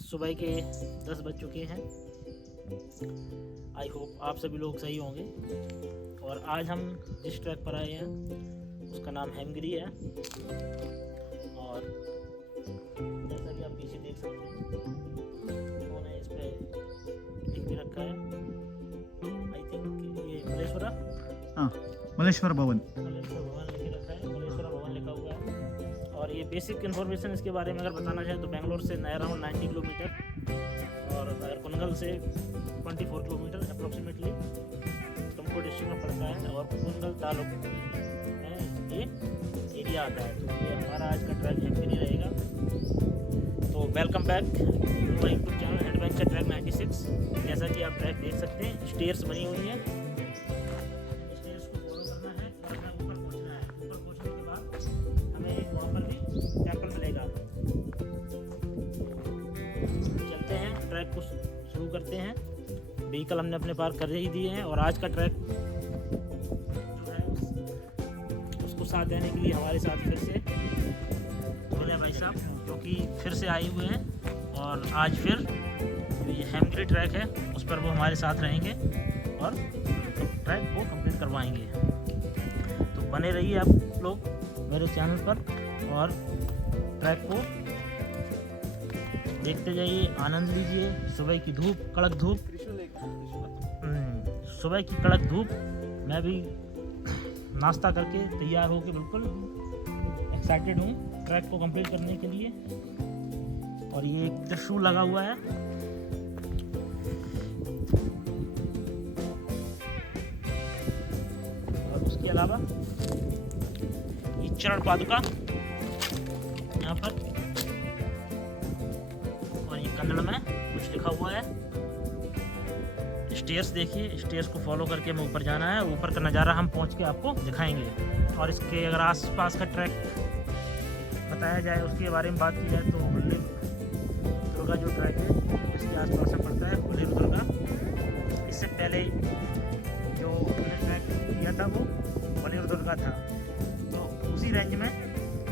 सुबह के 10 बज चुके हैं। आई होप आप सभी लोग सही होंगे। और आज हम जिस ट्रैक पर आए हैं उसका नाम हेमगिरी है। और जैसा कि आप पीछे देख सकते हैं उन्होंने इस पर लिख भी रखा है, आई थिंक ये मलेश्वरा मलेश्वर भवन लिख रखा है, मलेश्वरा भवन लिखा हुआ है। और ये बेसिक इन्फॉर्मेशन इसके बारे में अगर बताना चाहें तो बेंगलोर से अराउंड 90 किलोमीटर और कुनगल से 24 किलोमीटर अप्रोक्सीमेटली तुमको डिस्ट्रिक्ट में पड़ता है। और कुनगल तालुक में ये एरिया आता है। तो ये हमारा आज का ट्रैक हेमगिरी रहेगा। तो welcome back to my YouTube channel adventure track 96। जैसा कि आप ट्रैक देख सकते हैं, स्टेयर्स बनी हुई हैं, स्टेयर्स को फॉलो करना है और हमें ऊपर पहुंचना है। ऊपर पहुंचने के बाद हमें वहाँ पर भी टेम्पल मिलेगा। चलते हैं, ट्रैक को शुरू करते हैं। व्हीकल हमने अपने पार्क कर ही दिए हैं। और आज का ट्रैक जो है उसको साथ देने के लिए हमारे साथ फिर से मिले भाई साहब, क्योंकि फिर से आए हुए हैं। और आज फिर जो ये हेमगिरी ट्रैक है उस पर वो हमारे साथ रहेंगे और ट्रैक को कंप्लीट करवाएंगे। तो बने रहिए आप लोग मेरे चैनल पर और ट्रैक को देखते जाइए, आनंद लीजिए। सुबह की धूप, कड़क धूप, सुबह की कड़क धूप। मैं भी नाश्ता करके तैयार होकर बिल्कुल एक्साइटेड हूँ ट्रैक को कंप्लीट करने के लिए। और ये एक त्रिशूल लगा हुआ है। और उसके अलावा ये चरण पादुका यहाँ पर, और ये कन्नड़ में कुछ लिखा हुआ है। स्टेयर्स देखिए, स्टेयर्स को फॉलो करके हमें ऊपर जाना है। ऊपर का नज़ारा हम पहुंच के आपको दिखाएंगे। और इसके अगर आसपास का ट्रैक बताया जाए, उसके बारे में बात की जाए तो हुल्लेर दुर्गा जो ट्रैक है इसके आसपास में पड़ता है, हुल्लेर दुर्गा। इससे पहले जो हमने ट्रैक किया था वो हुल्लेर दुर्गा था। तो उसी रेंज में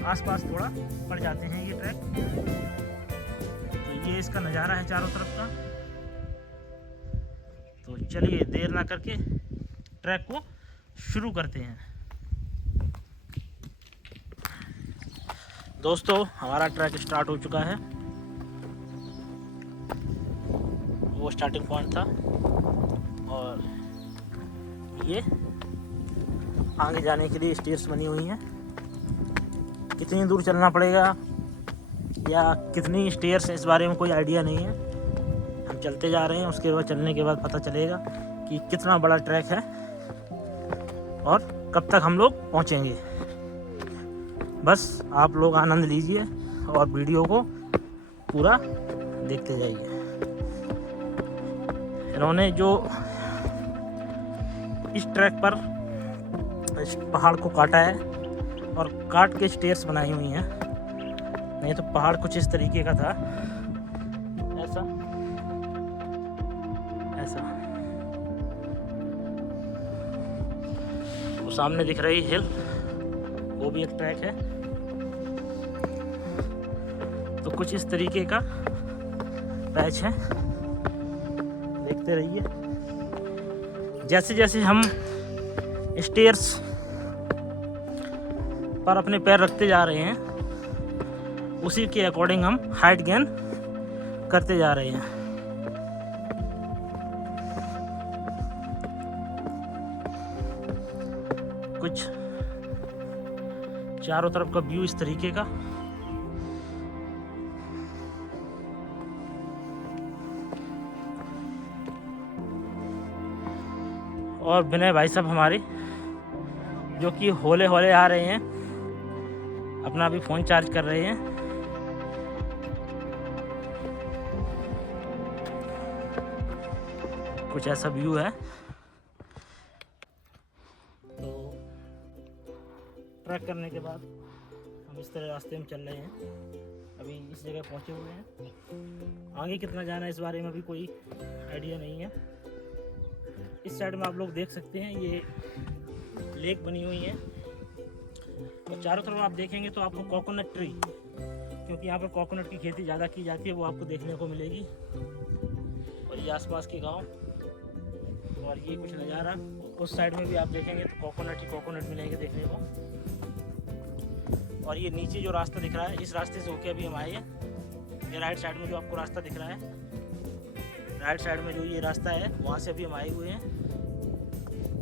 आसपास थोड़ा पड़ जाते हैं ये ट्रैक। तो ये इसका नज़ारा है चारों तरफ का। तो चलिए देर ना करके ट्रैक को शुरू करते हैं। दोस्तों हमारा ट्रैक स्टार्ट हो चुका है। वो स्टार्टिंग पॉइंट था और ये आगे जाने के लिए स्टेयर्स बनी हुई हैं। कितनी दूर चलना पड़ेगा या कितनी स्टेयर्स इस बारे में कोई आइडिया नहीं है। हम चलते जा रहे हैं, उसके बाद चलने के बाद पता चलेगा कि कितना बड़ा ट्रैक है और कब तक हम लोग पहुंचेंगे। बस आप लोग आनंद लीजिए और वीडियो को पूरा देखते जाइए। इन्होंने जो इस ट्रैक पर इस पहाड़ को काटा है और काट के स्टेयर्स बनाई हुई हैं, नहीं तो पहाड़ कुछ इस तरीके का था, ऐसा ऐसा। वो सामने दिख रही हिल, वो भी एक ट्रैक है। तो कुछ इस तरीके का पैच है, देखते रहिए। जैसे जैसे हम स्टेयर्स पर अपने पैर रखते जा रहे हैं उसी के अकॉर्डिंग हम हाइट गेन करते जा रहे हैं। कुछ चारों तरफ का व्यू इस तरीके का। और विनय भाई साहब हमारे जो कि होले होले आ रहे हैं, अपना भी फ़ोन चार्ज कर रहे हैं। कुछ ऐसा व्यू है। तो ट्रैक करने के बाद हम इस तरह रास्ते में चल रहे हैं। अभी इस जगह पहुंचे हुए हैं। आगे कितना जाना है इस बारे में भी कोई आइडिया नहीं है। इस साइड में आप लोग देख सकते हैं ये लेक बनी हुई है और चारों तरफ आप देखेंगे तो आपको कोकोनट ट्री क्योंकि यहाँ पर कोकोनट की खेती ज़्यादा की जाती है, वो आपको देखने को मिलेगी। और ये आसपास के गांव, और ये कुछ नज़ारा। उस साइड में भी आप देखेंगे तो कोकोनट ही कोकोनट मिलेंगे देखने को। और ये नीचे जो रास्ता दिख रहा है, इस रास्ते से होके अभी हम आए हैं। ये राइट साइड में जो आपको रास्ता दिख रहा है, राइट साइड में जो ये रास्ता है, वहाँ से अभी हम आए हुए हैं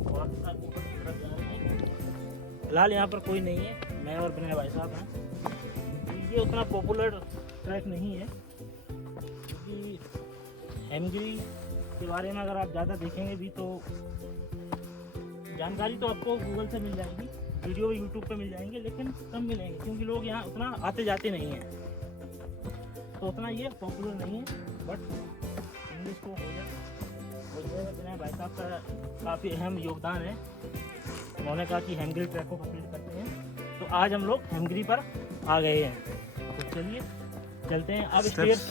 और ऊपर की तरफ जा रहे हैं। फिलहाल यहाँ पर कोई नहीं है, मैं और बिनय भाई साहब हैं। ये उतना पॉपुलर ट्रैक नहीं है, क्योंकि हेमगिरी के बारे में अगर आप ज़्यादा देखेंगे भी तो जानकारी तो आपको गूगल से मिल जाएगी, वीडियो यूट्यूब पे मिल जाएंगे, लेकिन कम मिलेंगे क्योंकि लोग यहाँ उतना आते जाते नहीं हैं, तो उतना ये पॉपुलर नहीं है। बट इंग्लिश को हो जाए भाई साहब का काफ़ी अहम योगदान है। उन्होंने कहा कि हेमगिरी ट्रैक को कंप्लीट करते हैं, तो आज हम लोग हेमगिरी पर आ गए हैं। तो चलिए चलते हैं। अब स्टेयर्स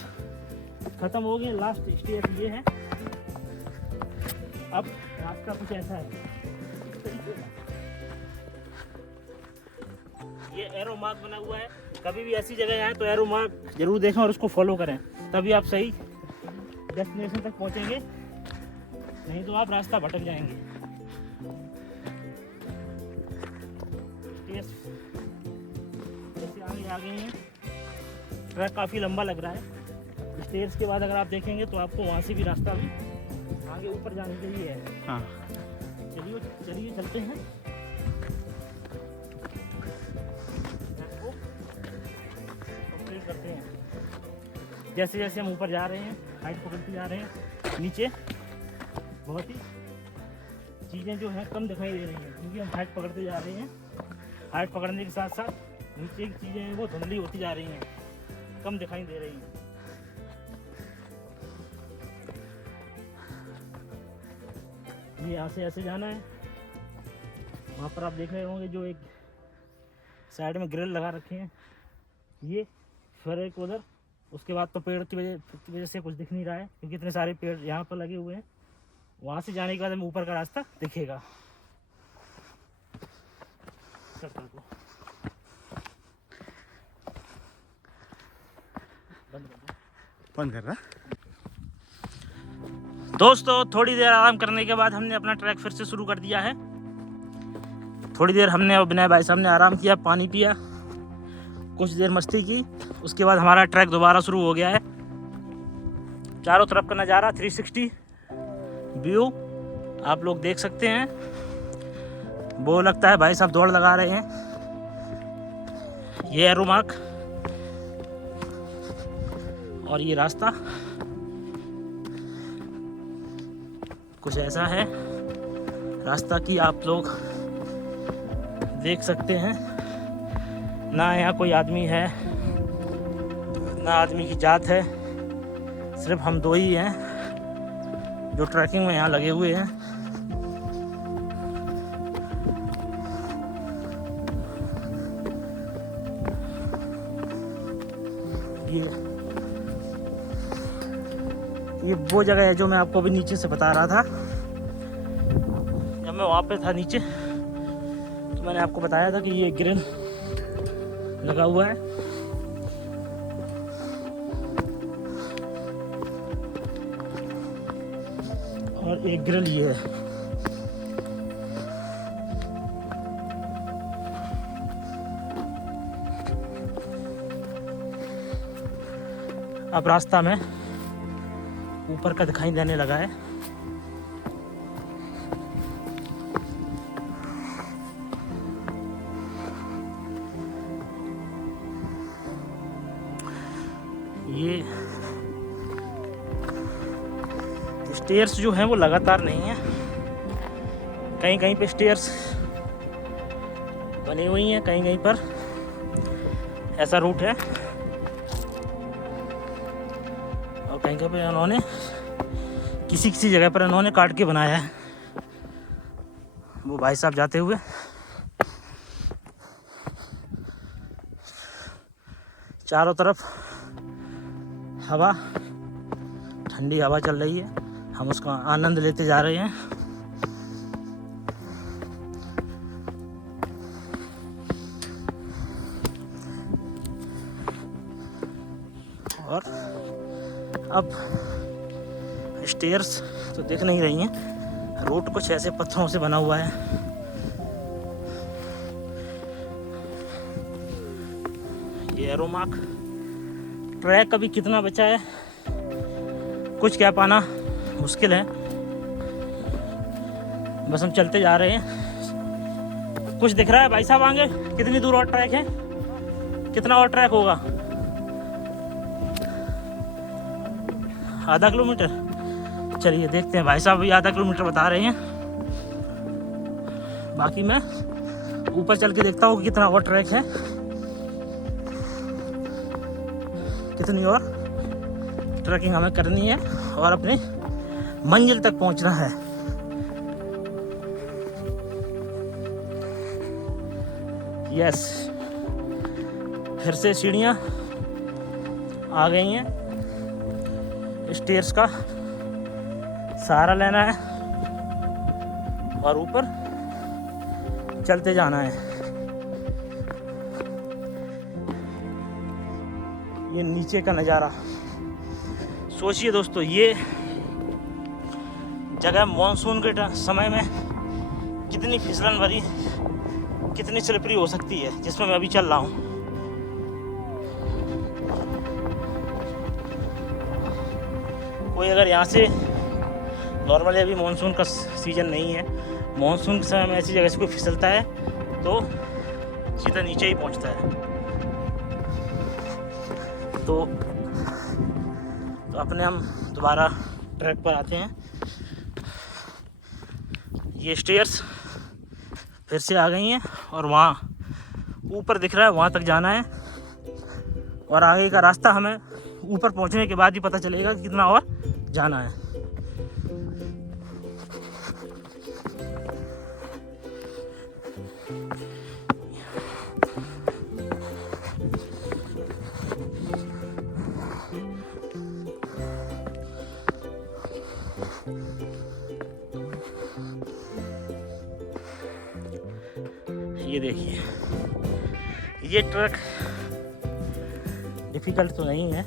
ख़त्म हो गए, लास्ट स्टेयर ये है। अब रास्ता कुछ ऐसा है, ये एरो मार्क बना हुआ है। कभी भी ऐसी जगह आए तो एरो मार्क जरूर देखें और उसको फॉलो करें, तभी आप सही डेस्टिनेशन तक पहुंचेंगे, नहीं तो आप रास्ता भटक जाएंगे। जैसे आगे आ गए हैं, ट्रैक काफ़ी लंबा लग रहा है। स्टेयर्स के बाद अगर आप देखेंगे तो आपको वहाँ से भी रास्ता भी आगे ऊपर जाने के लिए है। हाँ, चलिए चलिए चलते हैं। कंप्लीट करते हैं। जैसे जैसे हम ऊपर जा रहे हैं, हाइट पकड़ते जा रहे हैं, नीचे बहुत ही चीज़ें जो हैं कम दिखाई दे रही हैं, क्योंकि हम हाइट पकड़ते जा रहे हैं। हाइट पकड़ने के साथ साथ नीचे की चीज़ें हैं वो धुंधली होती जा रही हैं, कम दिखाई दे रही हैं। ये यहाँ से ऐसे जाना है। वहाँ पर आप देख रहे होंगे जो एक साइड में ग्रिल लगा रखे हैं, ये फिर एक उधर। उसके बाद तो पेड़ की वजह से कुछ दिख नहीं रहा है, क्योंकि इतने सारे पेड़ यहाँ पर लगे हुए हैं। वहाँ से जाने के बाद हमें ऊपर का रास्ता दिखेगा। बंद कर रहा। दोस्तों थोड़ी देर आराम करने के बाद हमने अपना ट्रैक फिर से शुरू कर दिया है। थोड़ी देर हमने और बिनय भाई साहब ने आराम किया, पानी पिया, कुछ देर मस्ती की। उसके बाद हमारा ट्रैक दोबारा शुरू हो गया है। चारों तरफ का नज़ारा 360 व्यू आप लोग देख सकते हैं। वो लगता है भाई साहब दौड़ लगा रहे हैं। ये एरो मार्क और ये रास्ता कुछ ऐसा है रास्ता कि आप लोग देख सकते हैं। ना यहाँ कोई आदमी है, ना आदमी की जात है, सिर्फ हम दो ही हैं जो ट्रैकिंग में यहाँ लगे हुए हैं। ये वो जगह है जो मैं आपको अभी नीचे से बता रहा था। जब मैं वहाँ पे था नीचे तो मैंने आपको बताया था कि ये ग्रिल लगा हुआ है। और एक ग्रिल ये है। अब रास्ता में ऊपर का दिखाई देने लगा है। ये स्टेयर्स जो हैं वो लगातार नहीं है, कहीं कहीं पे स्टेयर्स बनी हुई हैं, कहीं कहीं पर ऐसा रूट है, और कहीं कहीं पे उन्होंने किसी किसी जगह पर उन्होंने काट के बनाया है। वो भाई साहब जाते हुए चारों तरफ हवा, ठंडी हवा चल रही है, हम उसका आनंद लेते जा रहे हैं। अब स्टेयर्स तो दिख नहीं रही हैं, रोड कुछ ऐसे पत्थरों से बना हुआ है। ये एरो मार्क। ट्रैक अभी कितना बचा है कुछ कह पाना मुश्किल है, बस हम चलते जा रहे हैं। कुछ दिख रहा है भाई साहब आगे? कितनी दूर और ट्रैक है? कितना और ट्रैक होगा? आधा किलोमीटर। चलिए देखते हैं, भाई साहब भी आधा किलोमीटर बता रहे हैं। बाकी मैं ऊपर चल के देखता हूँ कि कितना और ट्रैक है, कितनी और ट्रैकिंग हमें करनी है और अपने मंजिल तक पहुंचना है। यस, फिर से सीढ़ियाँ आ गई हैं। स्टेयर्स का सहारा लेना है और ऊपर चलते जाना है। ये नीचे का नज़ारा सोचिए दोस्तों, ये जगह मॉनसून के समय में कितनी फिसलन भरी, कितनी स्लिपरी हो सकती है, जिसमें मैं अभी चल रहा हूँ। कोई अगर यहाँ से, नॉर्मली अभी मॉनसून का सीज़न नहीं है, मॉनसून के समय में ऐसी जगह से कोई फिसलता है तो सीधा नीचे ही पहुँचता है। तो अपने हम दोबारा ट्रैक पर आते हैं। ये स्टेयर्स फिर से आ गई हैं और वहाँ ऊपर दिख रहा है, वहाँ तक जाना है। और आगे का रास्ता हमें ऊपर पहुँचने के बाद ही पता चलेगा कि कितना और जाना है। ये देखिए, ये ट्रैक डिफ़िकल्ट तो नहीं है,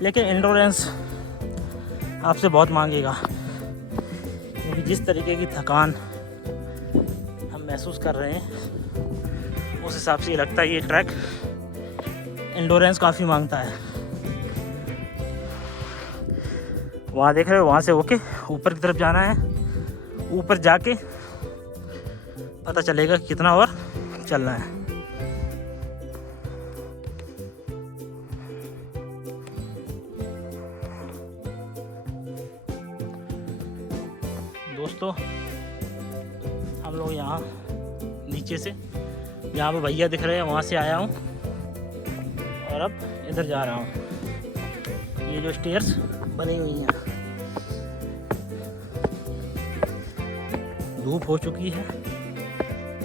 लेकिन एंडोरेंस आपसे बहुत मांगेगा, क्योंकि जिस तरीके की थकान हम महसूस कर रहे हैं उस हिसाब से ये लगता है ये ट्रैक एंडोरेंस काफ़ी मांगता है। वहाँ देख रहे हो, वहाँ से होके ऊपर की तरफ जाना है। ऊपर जाके पता चलेगा कितना और चलना है। दोस्तों, हम लोग यहाँ नीचे से, जहाँ पे भैया दिख रहे हैं वहाँ से आया हूँ और अब इधर जा रहा हूँ। ये जो स्टेयर्स बनी हुई हैं, धूप हो चुकी है,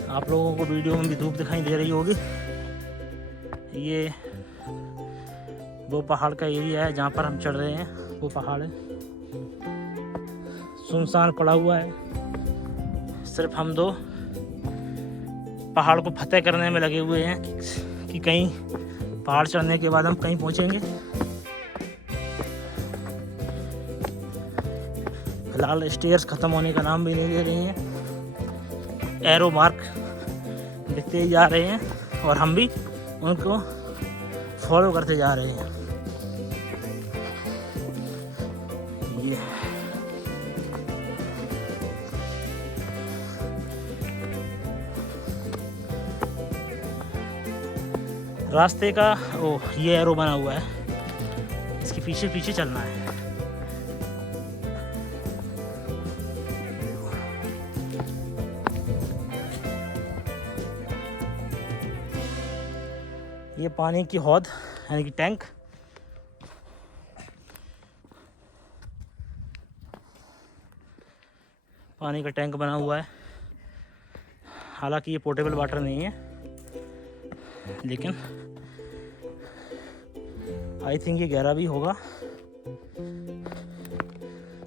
आप लोगों को वीडियो में भी धूप दिखाई दे रही होगी। ये वो पहाड़ का एरिया है जहाँ पर हम चढ़ रहे हैं, वो पहाड़ है, सुनसान पड़ा हुआ है। सिर्फ हम दो पहाड़ को फतेह करने में लगे हुए हैं कि कहीं पहाड़ चढ़ने के बाद हम कहीं पहुँचेंगे। फिलहाल स्टेयर्स ख़त्म होने का नाम भी नहीं ले रही हैं, एरो मार्क दिखते ही जा रहे हैं और हम भी उनको फॉलो करते जा रहे हैं। ये रास्ते का ये एरो बना हुआ है, इसके पीछे पीछे चलना है। ये पानी की हौद यानी कि टैंक, पानी का टैंक बना हुआ है। हालांकि ये पोर्टेबल वाटर नहीं है, लेकिन आई थिंक ये गहरा भी होगा,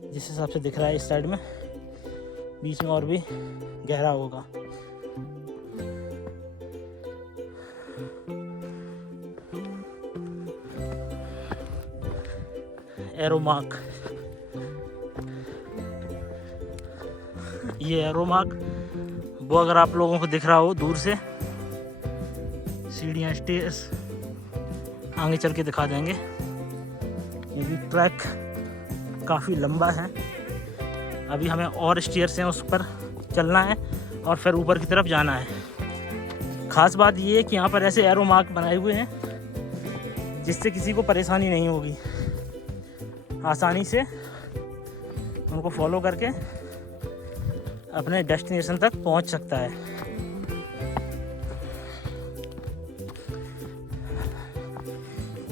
जिस हिसाब से दिख रहा है इस साइड में, बीच में और भी गहरा होगा। एरोमार्क। ये एरोमार्क वो अगर आप लोगों को दिख रहा हो दूर से, सीढ़ियाँ स्टेयर्स आगे चल के दिखा देंगे। ये भी ट्रैक काफ़ी लंबा है, अभी हमें और स्टेयर्स हैं उस पर चलना है और फिर ऊपर की तरफ जाना है। ख़ास बात ये है कि यहाँ पर ऐसे एरो मार्क बनाए हुए हैं जिससे किसी को परेशानी नहीं होगी, आसानी से उनको फॉलो करके अपने डेस्टिनेशन तक पहुँच सकता है।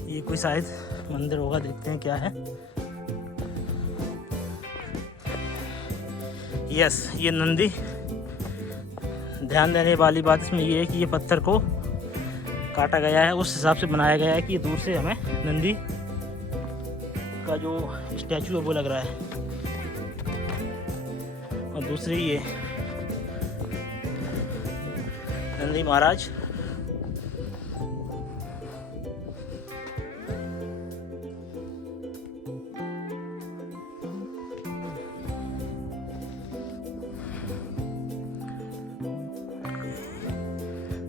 ये कोई शायद मंदिर होगा, देखते हैं क्या है। यस, ये नंदी। ध्यान देने वाली बात इसमें ये है कि ये पत्थर को काटा गया है, उस हिसाब से बनाया गया है कि दूर से हमें नंदी का जो स्टैचू है वो लग रहा है। और दूसरी ये नंदी महाराज।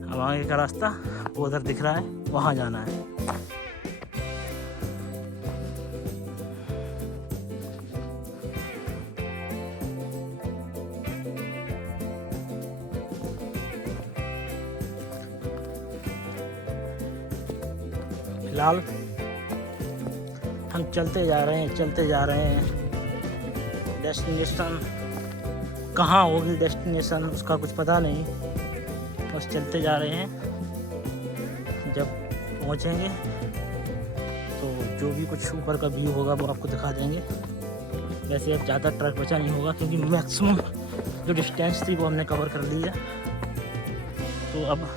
अब आगे का रास्ता वो उधर दिख रहा है, वहाँ जाना है। फिलहाल हम चलते जा रहे हैं। डेस्टिनेशन कहाँ होगी, डेस्टिनेशन उसका कुछ पता नहीं, बस चलते जा रहे हैं। जब पहुंचेंगे तो जो भी कुछ ऊपर का व्यू होगा वो आपको दिखा देंगे। वैसे अब ज़्यादा ट्रैक बचा नहीं होगा क्योंकि मैक्सिमम जो डिस्टेंस थी वो हमने कवर कर ली है, तो अब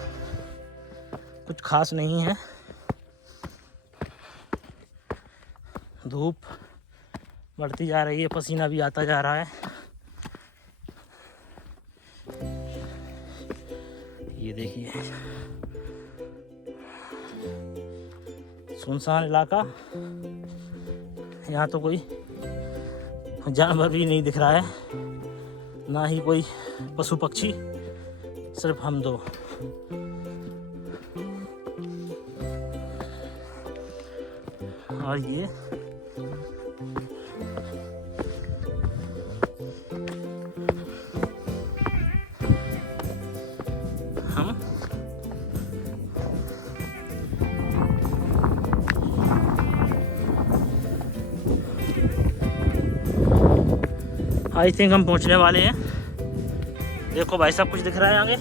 कुछ खास नहीं है। धूप बढ़ती जा रही है, पसीना भी आता जा रहा है। ये देखिए सुनसान इलाका, यहाँ तो कोई जानवर भी नहीं दिख रहा है, ना ही कोई पशु पक्षी, सिर्फ हम दो। और ये हम आई थिंक हम पहुंचने वाले हैं। देखो भाई साहब, कुछ दिख रहा है आगे?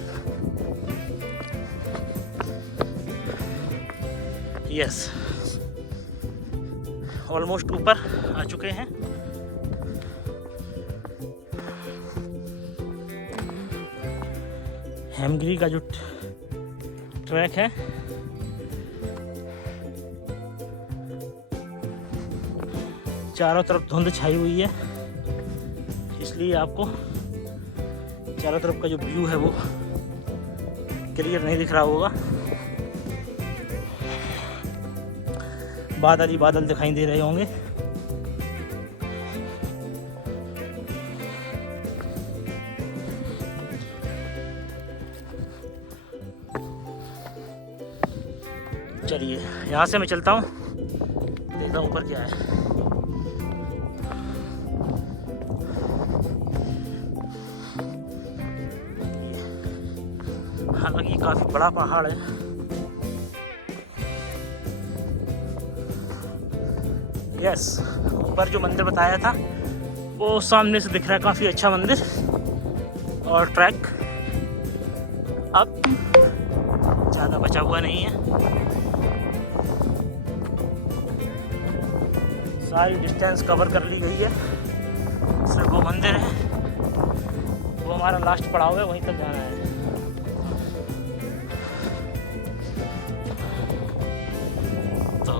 यस, ऑलमोस्ट ऊपर आ चुके हैं। हेमगिरी का जो ट्रैक है चारों तरफ धुंध छाई हुई है, इसलिए आपको चारों तरफ का जो व्यू है वो क्लियर नहीं दिख रहा होगा। बादल ही बादल दिखाई दे रहे होंगे। चलिए यहाँ से मैं चलता हूँ, देखता हूँ ऊपर क्या है। हालांकि ये काफी बड़ा पहाड़ है। यस, ऊपर जो मंदिर बताया था वो सामने से दिख रहा है, काफी अच्छा मंदिर। और ट्रैक अब ज़्यादा बचा हुआ नहीं है, सारी डिस्टेंस कवर कर ली गई है। सिर्फ वो मंदिर है, वो हमारा लास्ट पड़ाव है, वहीं तक जाना है। तो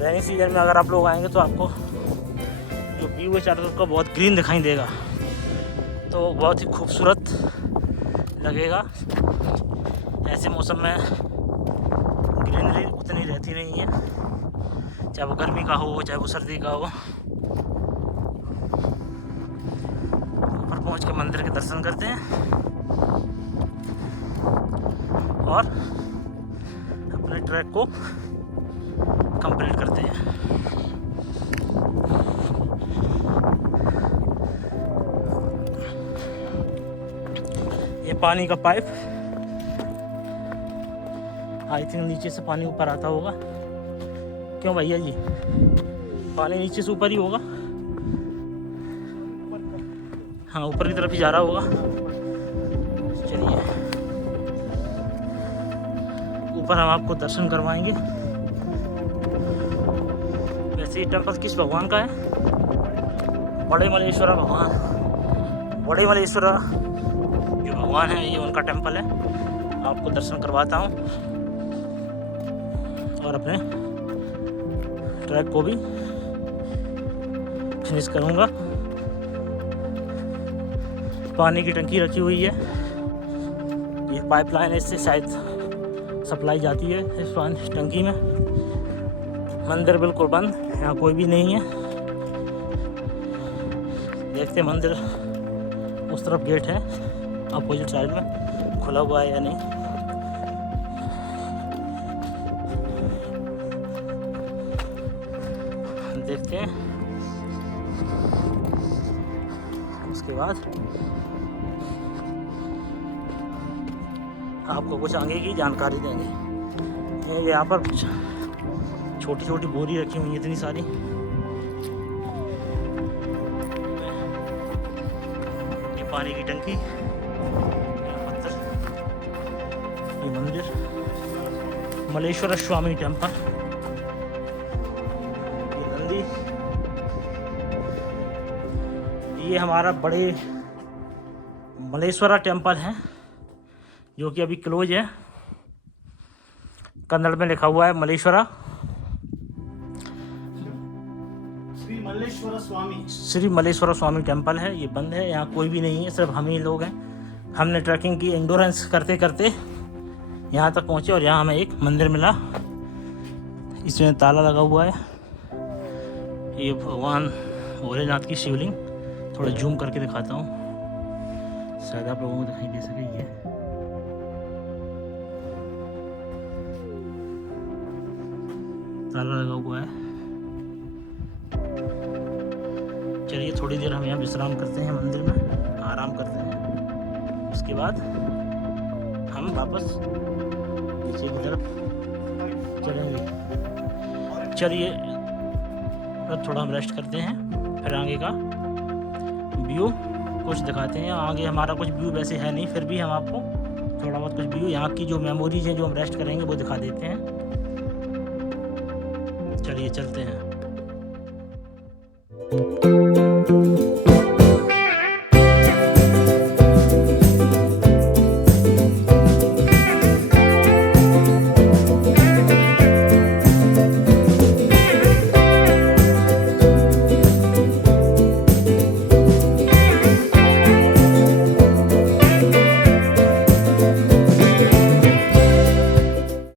रेनी सीजन में अगर आप लोग आएंगे तो आपको जो व्यू है चारों तरफ का बहुत ग्रीन दिखाई देगा, तो बहुत ही खूबसूरत लगेगा। ऐसे मौसम में ग्रीनरी उतनी रहती होती नहीं है, चाहे वो गर्मी का हो चाहे वो सर्दी का हो। ऊपर पहुंच के मंदिर के दर्शन करते हैं और अपने ट्रैक को कंप्लीट करते हैं। ये पानी का पाइप, आई थिंक नीचे से पानी ऊपर आता होगा। क्यों भैया जी, पानी नीचे से ऊपर ही होगा? हाँ, ऊपर की तरफ ही जा रहा होगा। चलिए, ऊपर हम आपको दर्शन करवाएंगे। वैसे ये टेम्पल किस भगवान का है? बड़े मलेश्वरा भगवान, बड़े मलेश्वरा जो भगवान है, ये उनका टेम्पल है। आपको दर्शन करवाता हूँ और अपने ट्रैक को भी फिनिश करूँगा। पानी की टंकी रखी हुई है, ये पाइपलाइन है, इससे शायद सप्लाई जाती है इस पानी टंकी में। मंदिर बिल्कुल बंद, यहाँ कोई भी नहीं है। देखते हैं मंदिर उस तरफ गेट है अपोजिट साइड में, खुला हुआ है या नहीं। देखते हैं, उसके बाद आपको कुछ आगे की जानकारी देंगे। यहाँ पर छोटी छोटी बोरी रखी हुई है, इतनी सारी। ये पानी की टंकी, पत्थर, ये मंदिर मलेश्वर स्वामी टेम्पल, ये नंदी, ये हमारा बड़े मलेश्वरा टेम्पल है जो कि अभी क्लोज है। कन्नड़ में लिखा हुआ है मलेश्वरा। श्री मलेश्वर स्वामी टेम्पल है, ये बंद है, यहाँ कोई भी नहीं है, सिर्फ हम ही लोग हैं। हमने ट्रैकिंग की, एंडोरेंस करते करते यहाँ तक पहुँचे और यहाँ हमें एक मंदिर मिला, इसमें ताला लगा हुआ है। ये भगवान भोलेनाथ की शिवलिंग, थोड़ा जूम करके दिखाता हूँ, शायद आप लोगों को दिखाई दे सके। ये ताला लगा हुआ है। चलिए, थोड़ी देर हम यहाँ विश्राम करते हैं, मंदिर में आराम करते हैं। उसके बाद हम वापस नीचे की तरफ चलेंगे। चलिए, थोड़ा हम रेस्ट करते हैं, फिर आगे का व्यू कुछ दिखाते हैं। आगे हमारा कुछ व्यू वैसे है नहीं, फिर भी हम आपको थोड़ा बहुत कुछ व्यू, यहाँ की जो मेमोरीज हैं जो हम रेस्ट करेंगे वो दिखा देते हैं। चलिए चलते हैं।